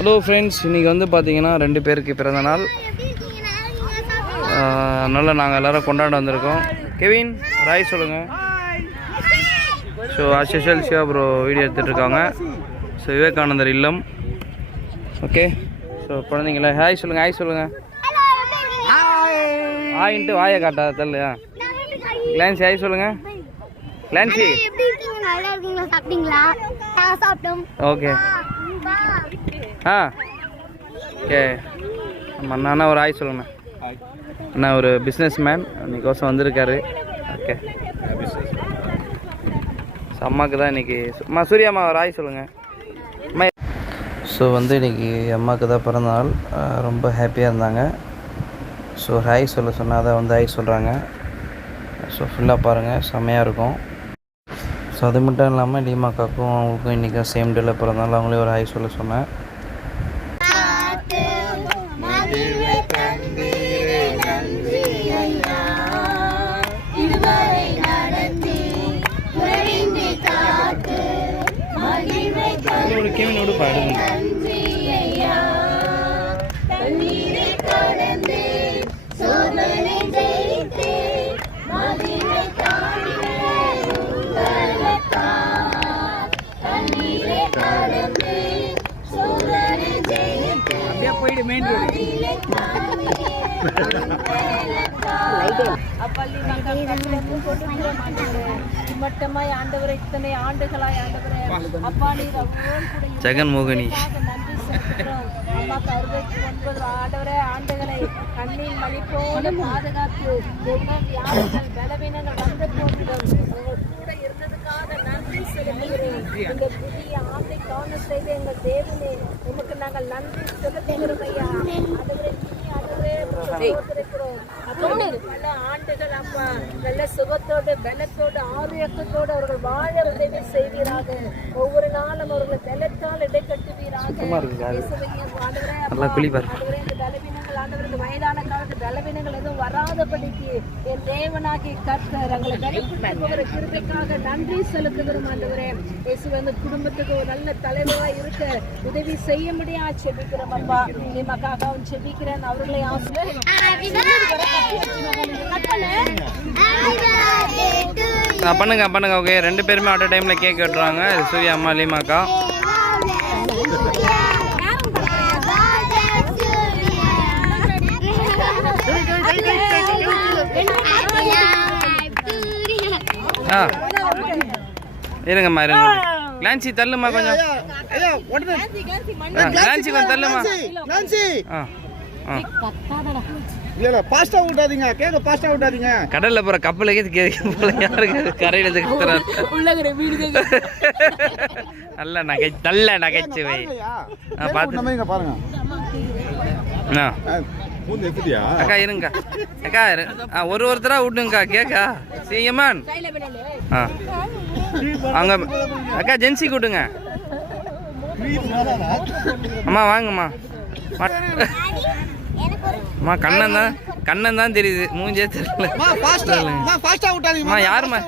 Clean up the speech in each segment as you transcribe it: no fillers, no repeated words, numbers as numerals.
Hello friends, இன்றைக்கி வந்து பார்த்தீங்கன்னா 2 பேருக்கு பிறந்த நாள். அதனால் நாங்கள் எல்லோரும் கொண்டாட வந்திருக்கோம். கெவின் ராய் சொல்லுங்கள். So as usual Siva bro video எடுத்துகிட்ருக்காங்க. ஸோ விவேகானந்தர் இல்லம். ஓகே, ஸோ குழந்தைங்கள ஹாய் சொல்லுங்கள். ஹாய் சொல்லுங்கள். ஹாயின்ட்டு வாயை காட்டாத தள்ளையா. கிளான்சி ஹாய் சொல்லுங்கள். Clancy okay. ஓகே, நம்ம அண்ணா ஒரு ஹாய் சொல்லுங்கண்ணா. அண்ணா ஒரு பிஸ்னஸ் மேன் இன்னைக்கோசம் வந்திருக்காரு. ஓகே, அம்மாவுக்கு தான் இன்றைக்கி அம்மா சூர்யாம்மா ஒரு ஹாய் சொல்லுங்கள். அம்மா ஸோ வந்து இன்றைக்கி அம்மாவுக்கு தான் பிறந்தநாள். ரொம்ப ஹாப்பியாக இருந்தாங்க. ஸோ ஹாய் சொல்ல சொன்னால் அதை வந்து ஹாய் சொல்கிறாங்க. ஸோ ஃபுல்லாக பாருங்கள், செம்மையாக இருக்கும். ஸோ அது மட்டும் இல்லாமல் லீமாக்காக்கும் அவங்களுக்கும் இன்றைக்கும் சேம் டேல பிறந்தனால அவங்களே ஒரு ஹாய் சொல்ல சொன்னேன். ஒரு கேவினோடு பாடுங்க. போயிடு மெயின் மட்டமாய் ஆண்டவரை இத்தனை ஆண்டுகளாய் ஆண்டவரே அப்பா நீர் ஜெகன்மோகினி அம்மாக்கு 69 ஆண்டவரே ஆண்டுகளை கண்ணீர் மணிப்போடு பாதுகாத்து வியாதிகள் பலவீனங்கள் வந்த போதிலும் உங்கள் கூட இருந்ததுக்காக நன்றி செலுத்துகிறேன். இந்த புதிய ஆண்டை காண செய்த எங்கள் தேவனே உமக்கு நாங்கள் நன்றி செலுத்துகிறோம் ஐயா. பல ஆண்டுகள் அப்பா நல்ல சுகத்தோடு பலத்தோடு ஆரோக்கியத்தோடு அவர்கள் வாழ உதவி செய்வீராக. ஒவ்வொரு நாளும் அவர்கள் பலத்தால் இடை கட்டுவீராக. பலவீனங்கள் வயதான காலத்து பலவீனங்கள் எதுவும் வராதபடிக்கு என் தேவனாகி கர்த்தர் எங்களை பலப்படுத்துகிற கிருபைக்காக நன்றி செலுத்துகிறோம் ஆண்டவரே. இயேசு அந்த குடும்பத்துக்கு ஒரு நல்ல தலைவராக இருக்க உதவி செய்ய முடியா செபிக்கிறோம் அப்பா. நிமக்காகவும் செபிக்கிறேன். அவர்களை பண்ணுங்க பண்ணுங்க. ஓகே, 2 பேருமே அட் டைம்ல கேக் வெட்டுறாங்க. சூர்யா அம்மா லீமாக்கா. இருங்கம்மா இருங்க. கிளான்சி தள்ளுமா கொஞ்சம். கிளான்சி கொஞ்சம் தள்ளுமா. கடல்ல போற கப்பலுக்கு கரையில நல்ல நகைச்சுவை பாருங்க. அக்கா இருங்க அக்கா, ஒருத்தரா விட்டுங்கக்கா கேக்கா. சீயமான் அங்க அக்கா ஜென்சி கூட்டுங்க. அம்மா வாங்கம்மா. அம்மா கண்ணன் தான் தெரியுது, மூஞ்சே தெரியல. யாருமா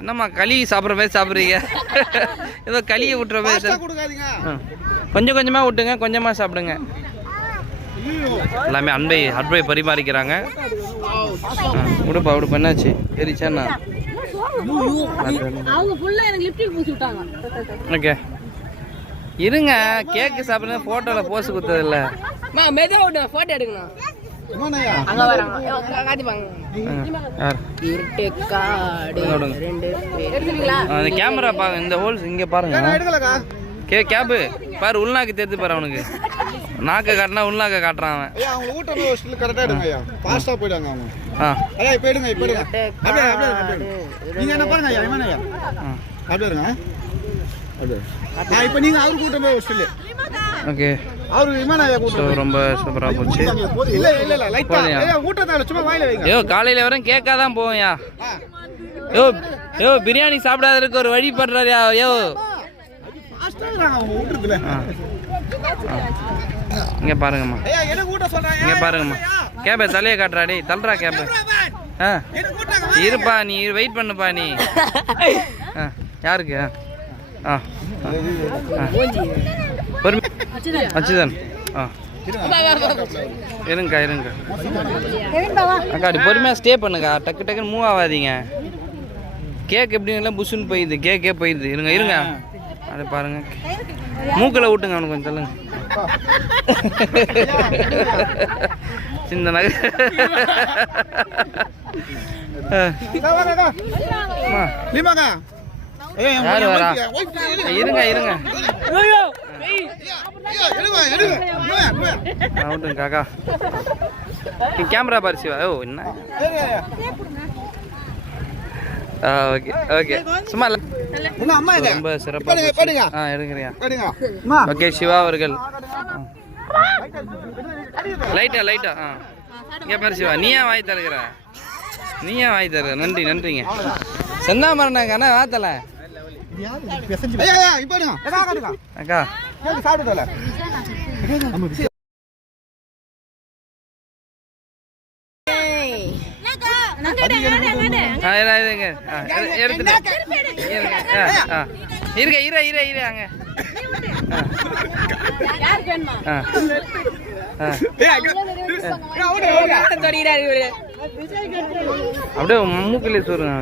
என்னம்மா களி சாப்பிட்ற மாதிரி சாப்பிட்றீங்க? ஏதோ களியை விட்டுற மாதிரி. கொஞ்சம் கொஞ்சமா விட்டுங்க, கொஞ்சமா சாப்பிடுங்க. எல்லாமே அன்பை பரிமாறிக்கிறாங்க. உடுப்பா என்னாச்சு? சரிச்சாண்ணா ஓகே இருங்க. கேக்கு சாப்பிடுங்க. போட்டோல போஸ் குத்தது இல்ல. கேமரா பாருங்க. இந்த ஹோல்ஸ் இங்க பாருங்க. கேப்பு பாரு, உள்நாக்கு தெரிஞ்சு பாரு. அவனுக்கு நாக்க காட்டினா உள்நாக்க காட்டுறான் அவன். ஓகே, ரொம்ப சூப்பரா போச்சு. ஐயோ காலையில வரும் கேக்காதான் போவையா. யோ பிரியாணி சாப்பிடாததுக்கு ஒரு வழி பண்றாரியா. யோ இங்க பாருங்கம்மா, இங்க பாருங்கம்மா. கேப தலையை காட்டுறாடி, தள்ளுறா கேப. இருப்பா, நீ வெயிட் பண்ணுப்பா. நீ யாருக்கு? அச்சுதன் ஆ இருங்கக்கா அக்கா அப்படி பொறுமையாக ஸ்டே பண்ணுக்கா, டக்கு டக்குன்னு மூவ் ஆகாதீங்க. கேக் எப்படிங்கலாம் புஷ்ஷுன்னு போயிடுது, கேக்கே போயிடுது. இருங்க அதை பாருங்க, மூக்கில் விட்டுங்க அவனுக்கு கொஞ்சம் தள்ளுங்க. சின்ன நகை யாரு வரா? இருங்க விட்டுங்க காக்கா. கேமரா பாரு சிவா. ஓ என்ன ஓகே ஓகே சும்மா ரொம்ப சிறப்பாக எடுக்கிறியா? ஓகே சிவா அவர்கள் லைட்டா இங்கே பாரு சிவா, நீ ஏன் வாய் தருகிற? நன்றிங்க. செந்தாமரண்ணாங்க அண்ணா வாத்தல அக்கா இரு அங்க அப்படியே மூக்கிலே சொல்லுங்க,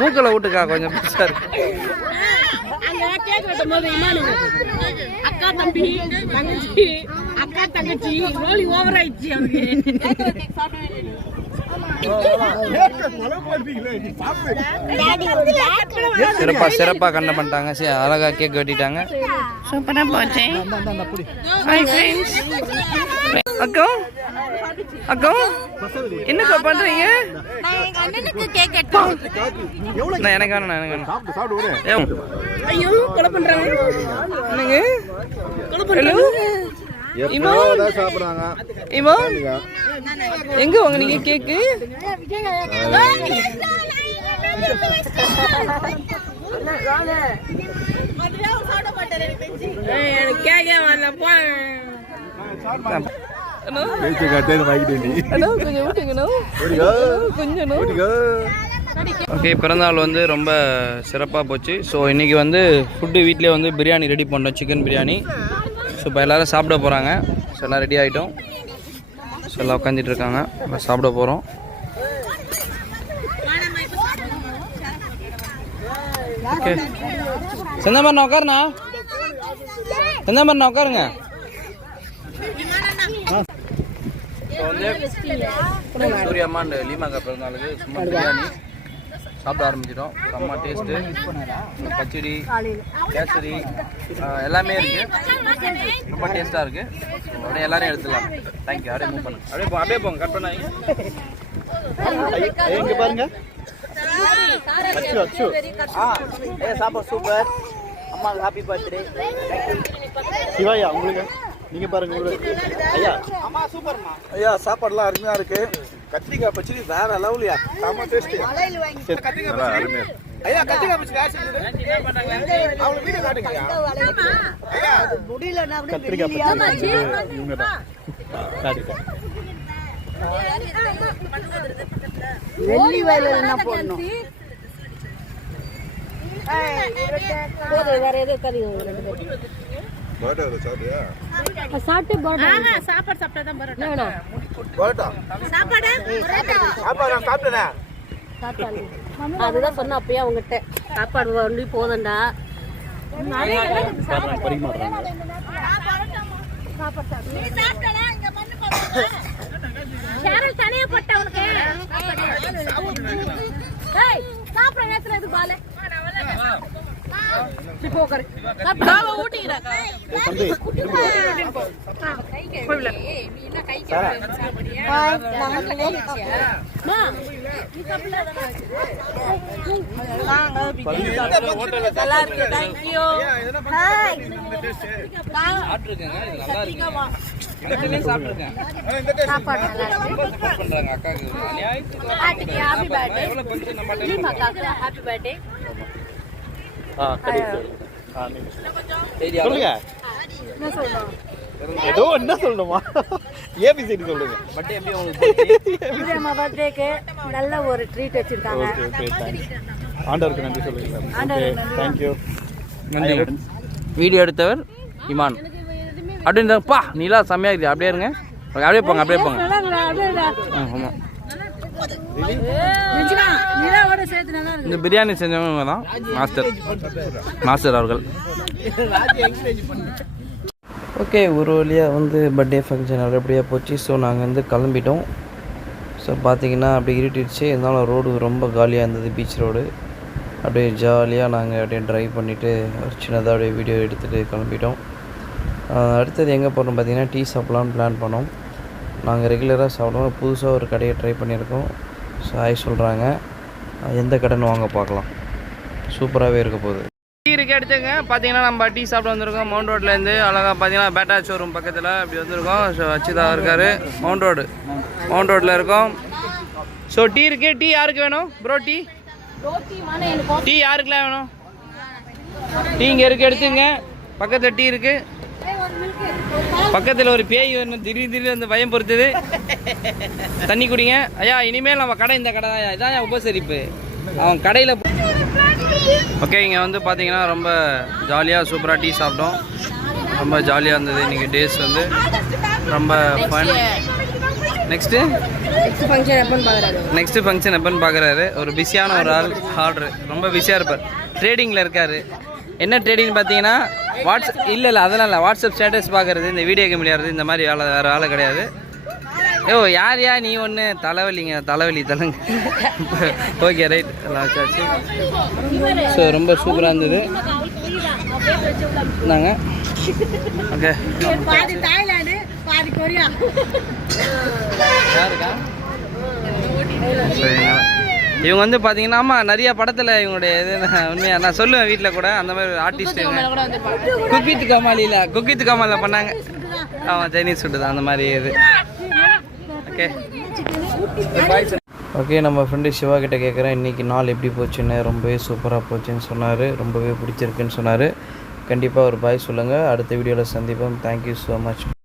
மூக்கில் விட்டுக்கா கொஞ்சம் பெருசா இருக்கு. அக்கா தங்கச்சி ஓவர் ஆயிடுச்சு. சிறப்பா கண்ட பண்ணிட்டாங்க, அழகா கேக் வெட்டிட்டாங்க. சூப்பரா போச்சு. அக்கா என்னக்கா பண்றீங்க? எனக்கு வேணும். ஐயோ கொலை பண்றாங்க. எங்க வாங்க நீங்க கேக்கு? ஓகே, பிறந்தநாள் வந்து ரொம்ப சிறப்பாக போச்சு. ஸோ இன்றைக்கி வந்து ஃபுட்டு வீட்டிலே வந்து பிரியாணி ரெடி பண்ணோம், சிக்கன் பிரியாணி. ஸோ இப்போ எல்லோரும் சாப்பிட போகிறாங்க. ஸோ எல்லாம் ரெடி ஆகிட்டோம். ஸோ எல்லாம் உட்காந்துட்டு இருக்காங்க, இப்போ சாப்பிட போகிறோம். ஓகே செந்தாமரண்ணா உட்காருங்க. இப்போ வந்து சூரியம்மா அண்ட் லீமாக்கா பிறந்தநாளுக்கு சும்மா பிரியாணி சாப்பிட ஆரம்பிச்சிட்டோம். செம்ம டேஸ்ட்டு, பச்சடி, கேசரி எல்லாமே இருக்குது. ரொம்ப டேஸ்ட்டாக இருக்குது. அப்படியே எல்லாரையும் எடுத்துடலாம். தேங்க்யூ. அப்படியே மூவ் பண்ணுங்க, அப்படியே போங்க. கட் பண்ணாங்க பாருங்க. சாப்பாடு சூப்பர். அம்மா ஹாப்பி பர்த்டே. சிவாயா உங்களுக்கு நீங்க பாருங்க. ஐயா அம்மா சூப்பர்மா. ஐயா சாப்பாடுலாம் அருமையா இருக்கு. கத்திரிக்காய் பச்சடி வேற லெவலியா, செம டேஸ்ட். கத்திரிக்காய் அருமையா. ஐயா கத்திரிக்காய் பச்சடி யார் செஞ்சது? அவங்க வீடியோ காட்டுங்க. ஐயா முடியலனா அப்படியே கத்திரிக்காய் பச்சடி இவங்க தான் காட்டுங்க. வெள்ளி வயல்ல என்ன போடணும்? வேற எது கறி ரெண்டு பேரும் பரோட்டா சாப்பிட்டியா? சாப்பிட்டு பரோட்டா சாப்பாடு சாப்பிட்டா தான் பரோட்டா. பரோட்டா சாப்பாடு சாப்பாடு சாப்பிட்டேனே. சாப்பாடு அதுதான் சொன்ன அப்பயே அவங்ககிட்ட, சாப்பாடு ஒண்டி போதண்டா. பரிமாறுறாங்க. சாப்பாடு சாப்பிடு. நீ சாப்பிட்டல இங்க மண்ணு போடுங்க. சேரல் தனியா போட்ட உனக்கு. ஏய் சாப்பிடுற நேரத்துல இது பாலே. இப்போ கரெ. சாப்பிடாவ ஊட்டிங்கடா. தம்பி போய்ல. நீ என்ன கை கேட்க சாப்பிடுறியா? நான் கைச்சியா? மா நீ சாப்பிடல. நாங்க ஹோட்டல்ல நல்லா இருக்கு. Thank you. ஹாய். சாப்பிடுங்க, இது நல்லா இருக்கு. கட்டிலே சாப்பிடுங்க. சாப்பாடு நல்லா இருக்கு. சப்போர்ட் பண்றாங்க அக்காக்கு. அன்னைக்கு ஹாப்பி பர்த்டே. எவ்வளவு ஃபங்க்ஷன் நம்ம டீம். டீம் அக்காக்கு ஹாப்பி பர்த்டே. சொல்லுங்க. என்ன சொல்லணும்? ஏதோ என்ன சொல்லணுமா? ஏபிசிடி சொல்லுங்க. பர்த்டே எப்படி உங்களுக்கு? நம்ம பர்த்டேக்கு நல்ல ஒரு ட்ரீட் வச்சிருக்காங்க. Okay thanks. ஆண்டவருக்கு நன்றி சொல்லுங்க. ஆண்டவருக்கு நன்றி. Thank you. நன்றி. வீடியோ எடுத்தவர் இமான் அப்படின்றப்பா நீலா செம்மையாக இருக்குது. அப்படியே இருங்க, அப்படியே போங்க, அப்படியே போங்க. ஆமாம், இந்த பிரியாணி செஞ்சவங்க தான் மாஸ்டர் அவர்கள். ஓகே, ஒரு வழியாக வந்து பர்த்டே ஃபங்க்ஷன் நல்லபடியாக போச்சு. ஸோ நாங்கள் வந்து கிளம்பிட்டோம். ஸோ பார்த்தீங்கன்னா அப்படி இருட்டிடுச்சு, இருந்தாலும் ரோடு ரொம்ப காலியாக இருந்தது, பீச் ரோடு. அப்படியே ஜாலியாக நாங்கள் அப்படியே ட்ரைவ் பண்ணிவிட்டு ஒரு சின்னதாக அப்படியே வீடியோ எடுத்துகிட்டு கிளம்பிட்டோம். அடுத்தது எங்கே போகிறோம் பார்த்தீங்கன்னா டீ சாப்பிட்லான்னு பிளான் பண்ணோம். நாங்கள் ரெகுலராக சாப்பிடுவோம், புதுசாக ஒரு கடையை ட்ரை பண்ணியிருக்கோம். ஸோ சொல்கிறாங்க எந்த கடைன்னு வாங்க பார்க்கலாம், சூப்பராகவே இருக்க போகுது. டீ இருக்கு எடுத்துங்க. பார்த்தீங்கன்னா நம்ம டீ சாப்பிட்டு வந்திருக்கோம் மவுண்ட் ரோட்லேருந்து. அழகாக பார்த்தீங்கன்னா பேட்டா ஷோரூம் பக்கத்தில் அப்படி வந்திருக்கோம். ஸோ அச்சுதா இருக்கார், மவுண்ட் ரோட்டில் இருக்கோம். ஸோ டீ இருக்குது. டீ யாருக்கு வேணும் ப்ரோ? டீ யாருக்குலாம் வேணும்? டீ இங்கே இருக்குது, எடுத்துங்க. பக்கத்தில் டீ இருக்குது. பக்கத்தில் ஒரு பேய் வேணும், திடீர்னு வந்து பயம் பொறுத்தது. தண்ணி குடிங்க ஐயா. இனிமேல் நம்ம கடை இந்த கடை தான், இதான் உபசரிப்பு. அவன் கடையில் ஓகே. இங்கே வந்து பார்த்தீங்கன்னா ரொம்ப ஜாலியாக சூப்பராக டீ சாப்பிட்டோம். ரொம்ப ஜாலியாக இருந்தது இன்றைக்கி டேஸ் வந்து ரொம்ப ஃபன். நெக்ஸ்ட்டு ஃபங்க்ஷன் எப்போன்னு பார்க்குறாரு. ஒரு பிஸியான ஒரு ஆர்டரு, ரொம்ப பிஸியாக இருப்பார், ட்ரேடிங்கில் இருக்கார். என்ன ட்ரேடிங் பார்த்தீங்கன்னா இல்லை அதெல்லாம் இல்லை, வாட்ஸ்அப் ஸ்டேட்டஸ் பார்க்குறது, இந்த வீடியோ கேம் விளையாடுறது, இந்த மாதிரி வேறு வேலை கிடையாது. யார் நீ ஒன்று தலைவலிங்க, தலைவலி தலைங்க. ஓகே ரைட், எல்லாம் வச்சாச்சு. ஸோ ரொம்ப சூப்பராக இருந்தது. நாங்கள் ஓகே யாருக்கா? இவங்க வந்து பார்த்தீங்கன்னா ஆமாம் நிறைய படத்தில் இவங்களுடைய இது உண்மையாக நான் சொல்லுவேன் வீட்டில் கூட அந்த மாதிரி ஆர்டிஸ்ட். குக்வித் கமாலில் பண்ணாங்க. ஆமாம், சைனீஸ் ஃபுட்டு தான் அந்த மாதிரி இது. ஓகே ஓகே, நம்ம ஃப்ரெண்டு சிவா கிட்டே கேட்குறேன் இன்றைக்கி நாள் எப்படி போச்சுன்னு. ரொம்பவே சூப்பராக போச்சுன்னு சொன்னார், ரொம்பவே பிடிச்சிருக்குன்னு சொன்னார். கண்டிப்பாக ஒரு பாய் சொல்லுங்கள். அடுத்த வீடியோவில் சந்திப்போம். Thank you so much.